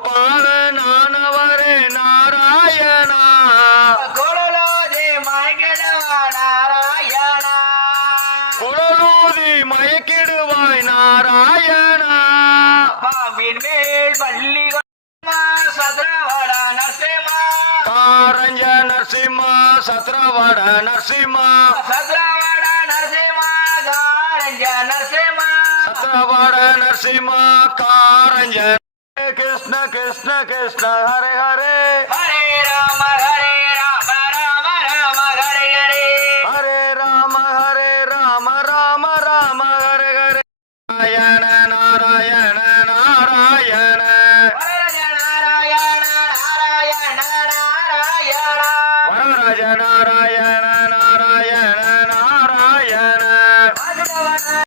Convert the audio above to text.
ಗೋಪಾಲ ನಾನವರೇ ನಾರಾಯಣ ಕೊಳಲೋದೆ ಮೈಗೆಡವ ನಾರಾಯಣ குழலூதி மயக்கிடுவாய் நாராயண பாம்பின் மேல் பள்ளி சத்ரவட நரசிம்மா காரஞ்ச நரசிம்மா சத்ரவட நரசிம்மா சத்ரவட நரசிம்மா காரஞ்ச நரசிம்மா சத்ரவட நரசிம்மா காரஞ்ச கிருஷ்ண கிருஷ்ண கிருஷ்ண ஹரே ஹரே ஹரே ராம ராம ராம ஹரே ஹரே ஹரே ராம ராம ராம ஹரே ஹரே நாராயண நாராயண நாராயண நாராயண நாராயண நாராயண வரராஜ நாராயண